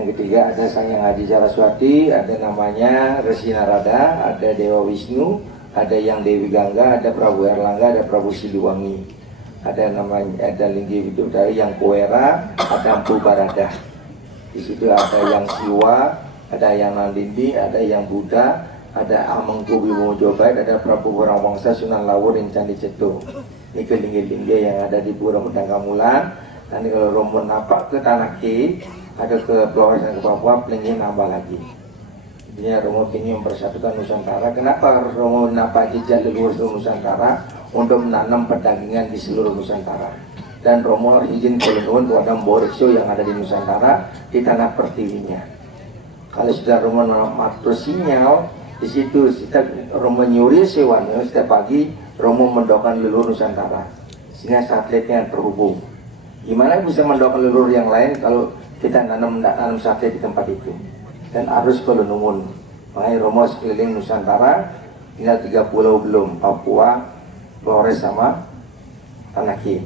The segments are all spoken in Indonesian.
Yang ketiga ada Sang Hyang Adi Saraswati, ada namanya Resi Narada, ada Dewa Wisnu, ada Yang Dewi Gangga, ada Prabu Erlangga, ada Prabu Siliwangi, ada namanya ada Linggi Widodari, Yang Kuwera, ada Empu Barada. Di situ ada Yang Siwa, ada Yang Nandindi, ada Yang Buddha, ada Amengku Bimojobait, ada Prabu Wangsa Sunan Lawur yang Candi Ceto. Ini kelinggi-linggi yang ada di Pura Medang Kamulan. Nanti kalau Romo napak ke Tanah Ki, ada ke Flores dan ke Papua, pelinggi nambah lagi. Intinya Romo ingin mempersatukan Nusantara. Kenapa harus Romo napak jejak leluhur seluruh Nusantara? Untuk menanam perdagangan di seluruh Nusantara. Dan Romo harus izin pelindungan kepada Borisio yang ada di Nusantara di tanah pertiwinya. Kalau sudah Romo matur sinyal, di situ Romo nyuri sewannya setiap pagi Romo mendoakan leluhur Nusantara sehingga satelitnya terhubung. Gimana bisa mendoakan leluhur yang lain kalau kita nanam satelit di tempat itu? Dan arus kalau numun. Makanya Romo sekeliling Nusantara, tinggal 3 pulau belum, Papua, Flores sama Tanah Ki.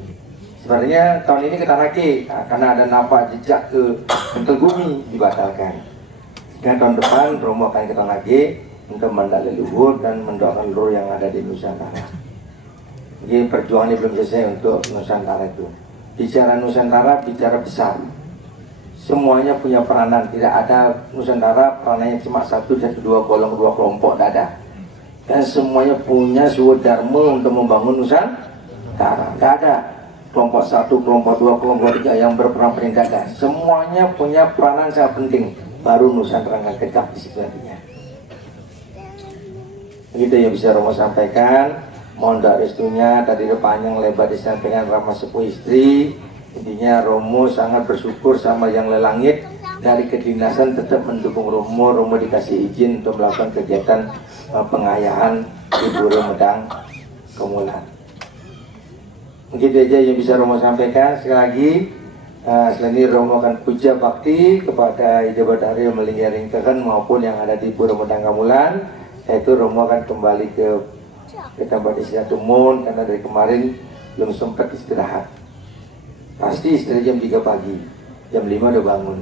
Sebenarnya tahun ini ke Tanah Ki karena ada napak jejak ke Mentegumi dibatalkan. Dan tahun depan Romo akan ke Tanah Ki untuk mendak leluhur dan mendoakan leluhur yang ada di Nusantara. Jadi perjuangan ini belum selesai untuk Nusantara itu. Bicara Nusantara, bicara besar. Semuanya punya peranan. Tidak ada Nusantara peranannya cuma satu, dua kelompok, tidak ada. Dan semuanya punya swadharma untuk membangun Nusantara. Tidak ada kelompok satu, kelompok dua, kelompok tiga yang berperan penting. Tidak ada. Semuanya punya peranan sangat penting. Baru Nusantara akan tegak di situ nantinya. Begitu yang bisa Romo sampaikan. Mohon doa restunya, tadi panjang lebar disampaikan Rama Sepuh Istri. Intinya Romo sangat bersyukur sama Yang Lelangit dari kedinasan tetap mendukung Romo. Romo dikasih izin untuk melakukan kegiatan pengayahan di Pura Medang Kamulan. Begitu aja yang bisa Romo sampaikan. Sekali lagi selain ini Romo akan puja bakti kepada Ida Badari yang melingkaringkan maupun yang ada di Pura Medang Kamulan. Yaitu Romo akan kembali ke tempat istirahat umum karena dari kemarin belum sempat istirahat. Pasti istirahat jam 3 pagi, jam 5 udah bangun.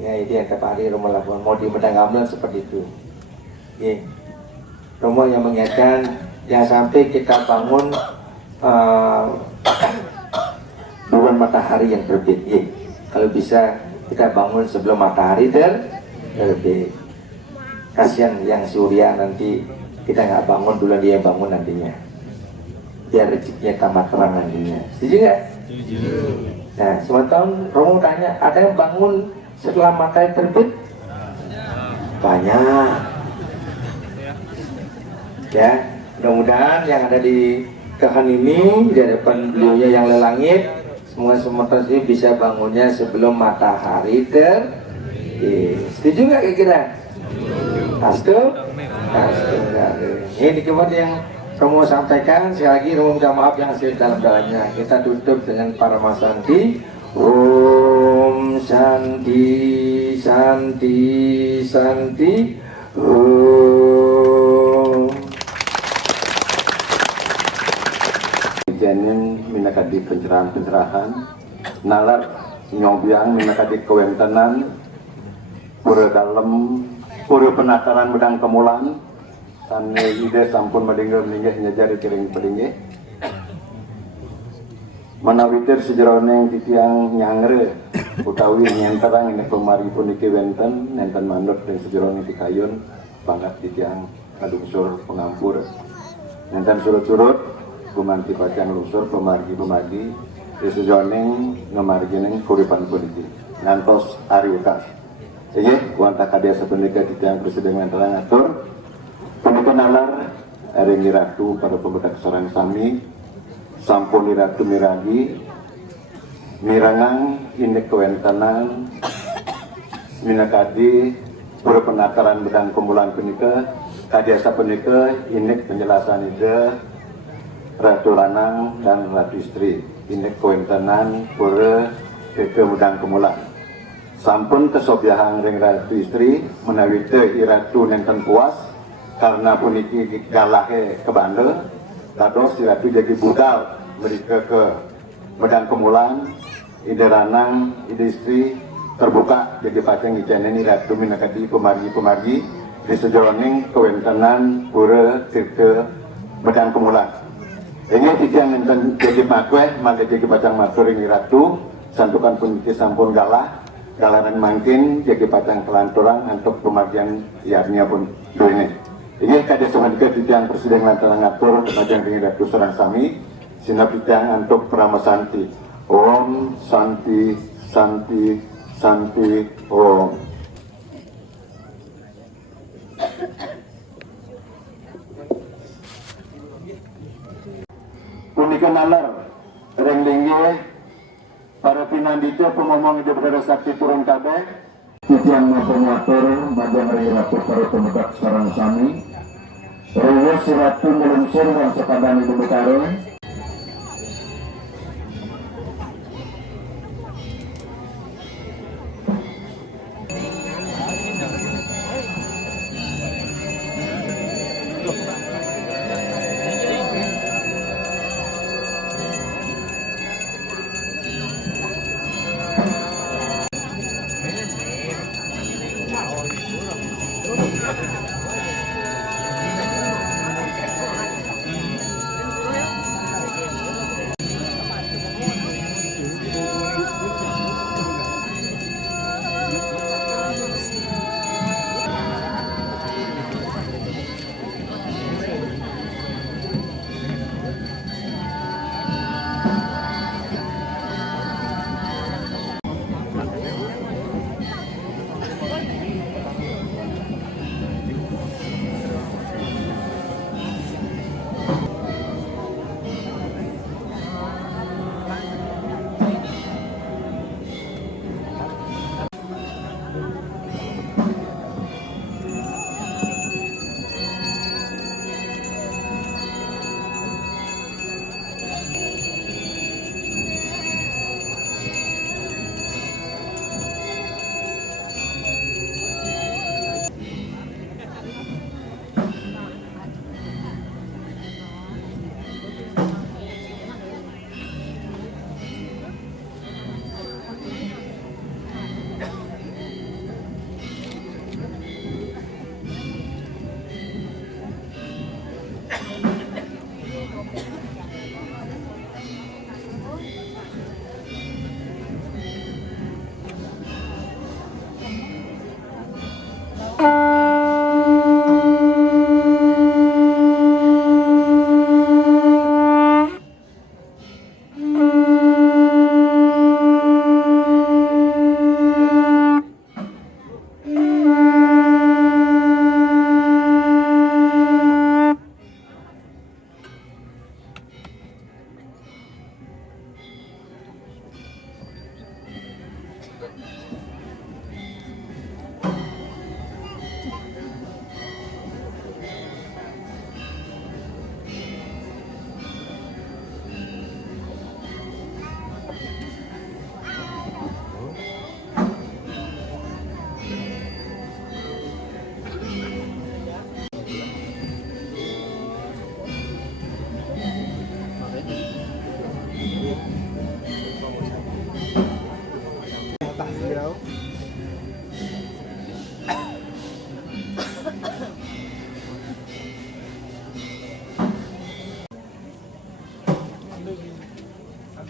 Ya, ini yang tiap hari Romo lakukan. Mau di Medang Kamulan seperti itu. Oke. Romo yang mengingatkan jangan sampai kita bangun bukan matahari yang terbit. Kalau bisa kita bangun sebelum matahari terbit. Kasihan yang surya nanti kita nggak bangun dulu, dia bangun nantinya. Biar rezekinya tambah terang nantinya. Setuju nggak? Setuju. Nah, semua tahun Romo tanya, ada yang bangun setelah matahari terbit? Banyak. Ya, mudah-mudahan yang ada di Kahan ini di hadapan beliaunya Yang Lelangit, semua ini bisa bangunnya sebelum matahari terbit. Setuju nggak kira-kira? Astu? Ini kemudian yang Romo sampaikan. Sekali lagi Romo minta maaf yang sedalam-dalamnya. Kita tutup dengan para Santi. Om Santi, Santi, Santi. Om. Janin minakadi pencerahan-pencerahan, nalar nyobiang minakadi kewentanan, pura dalam, pura penataran Medang Kamulan, dan ide sampun madingga meninggal nyajari kiring pedingge. Manawitir sejeroneng titiang nyangre, utawi nyenterang ini pemari pun iki wenten, nenten mandor dan sejeroneng tikayun, pangkat titiang kadungsur pengampur, nenten surut-surut, kumanti pacang lungsur pemargi-pemargi, sejeroneng ngemargineng kuripan politik, ngantos hari utas. Jadi, kuanta kadia sepenika titiang presiden terang atur, pendidikan nalar, ering diratu pada pembedak sarang sami, sampun diratu miragi, mirangang indek kewentanan, minakadi pura penataran Medang Kamulan penika, kadiasa penika indek penjelasan ide ratu lanang dan ratu istri, indek kewentanan pura ke Medang Kamulan. Sampun kesobiahan ring ratu istri menawi teh iratu nenten puas karena puniki galahe ke bandel kados iratu jadi budal mereka ke Medang Kamulan ide lanang ide istri terbuka jadi pacang icenen ini ratu minakadi pemargi di sejroning kewentanan pura tirta Bedang Kemulan. Ini titian enten jadi makwe maka jadi pacang matur ini ratu santukan pun sampun galaran mangkin jadi pacang kelanturang untuk pemargian yarnya pun ini. Ini kada semangat titian presiden lantaran ngatur pacang ini ratu serang sami sinap titian untuk pramasanti. Om Santi Santi Santi Om. Punika nalar reng linggih para pinandito pemomong hidup dari sakti turun kabeh titiang motor badan dari ratu para pemuda sarang sami rewa si ratu melungsur dan sepadan hidup kareng.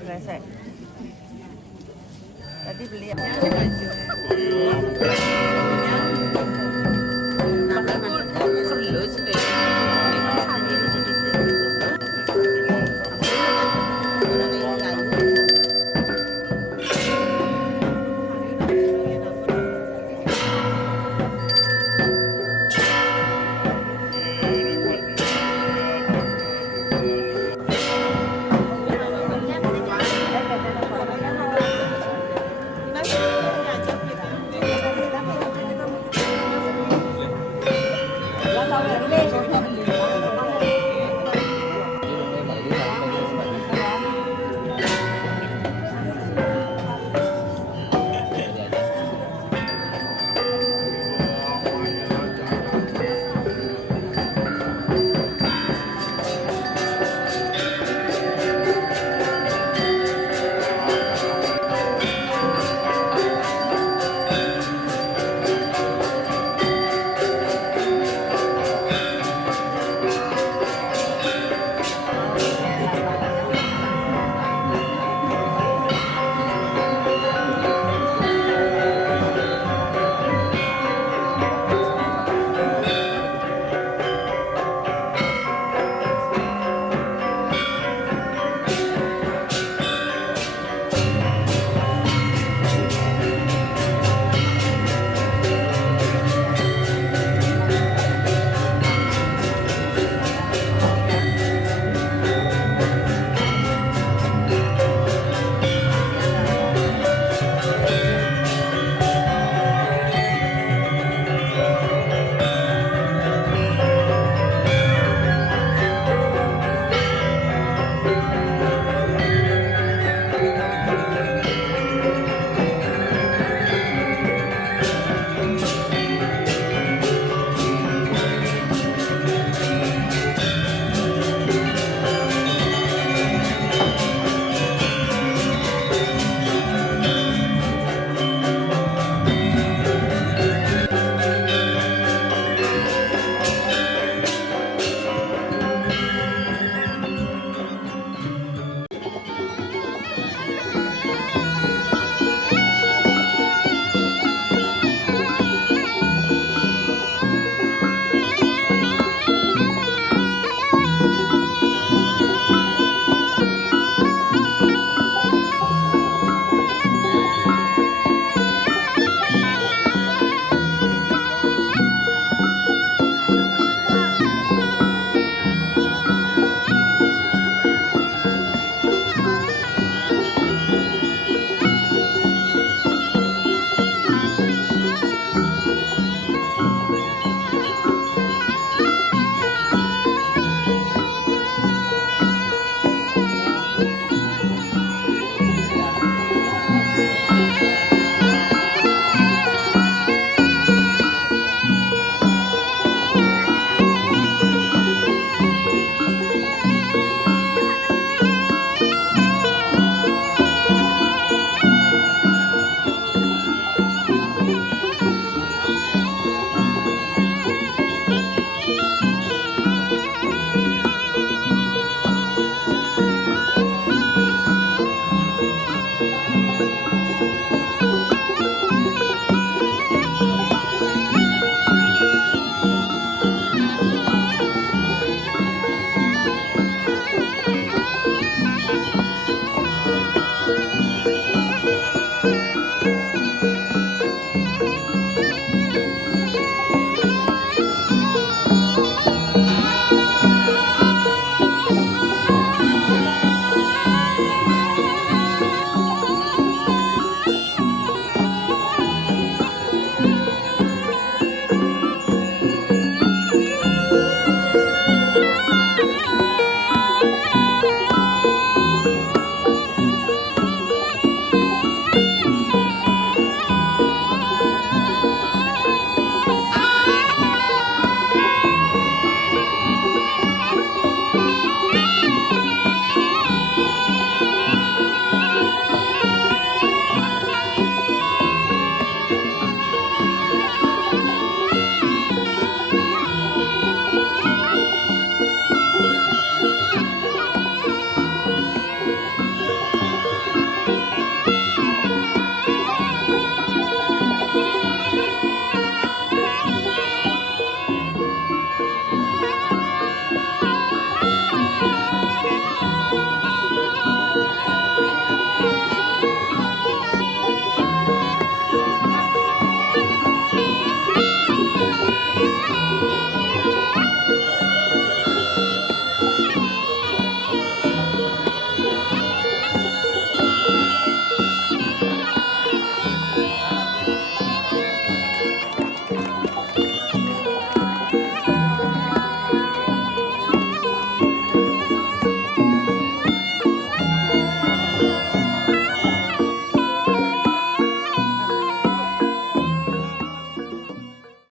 Resek. Tadi beli